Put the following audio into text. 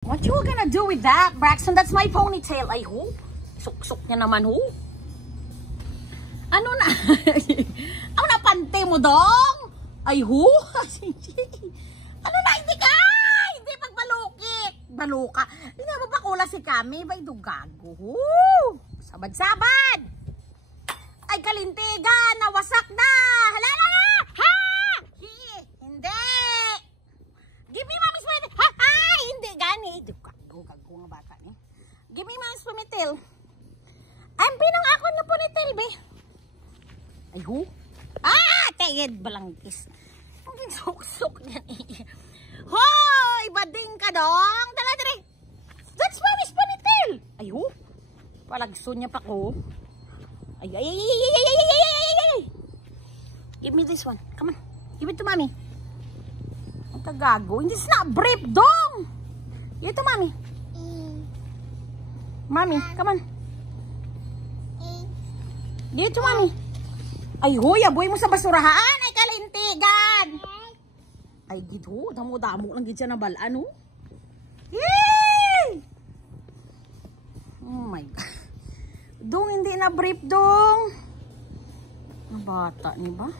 What you gonna do with that, Braxton? That's my ponytail. Ay, ho. Suk-suk niya naman, ho. Ano na? Ano na pante mo, dong? Ay, ho. Ano na, hindi ka? Hindi pagbalukit. Baluka. Hindi nga mapakula si Kami. Ba ito gago, ho. Sabad-sabad. Ay, kalintigan. Nawasak na. Hala na. Ha? Hindi. Give me mommy's ponytail. Ha? Ay, hindi gani. Gago nga bata ni. Give me mommy's ponytail. Ang pinang ako na ponytail, be. Ay, ho. Ah, tayed balangkis. Ang suk-suk yan eh. Hoy, bading ka dong. Dala, dali. That's mommy's ponytail. Ay, ho. Palagso niya pa ko. Ay, ay, ay, ay, ay, ay, ay, ay, ay, ay. Give me this one. Come on. Give it to mommy. Ang kagago. This is not brief, dong. Give it to mommy. Mommy, come on. Give it to mommy. Ay, huy, aboy mo sa basurahan. Ay, kalintigan. Ay, gito. Damo-damo lang gito siya na balaan, oh. Yay! Oh my God. Dong, hindi na brief, dong. Ang bata, ni ba?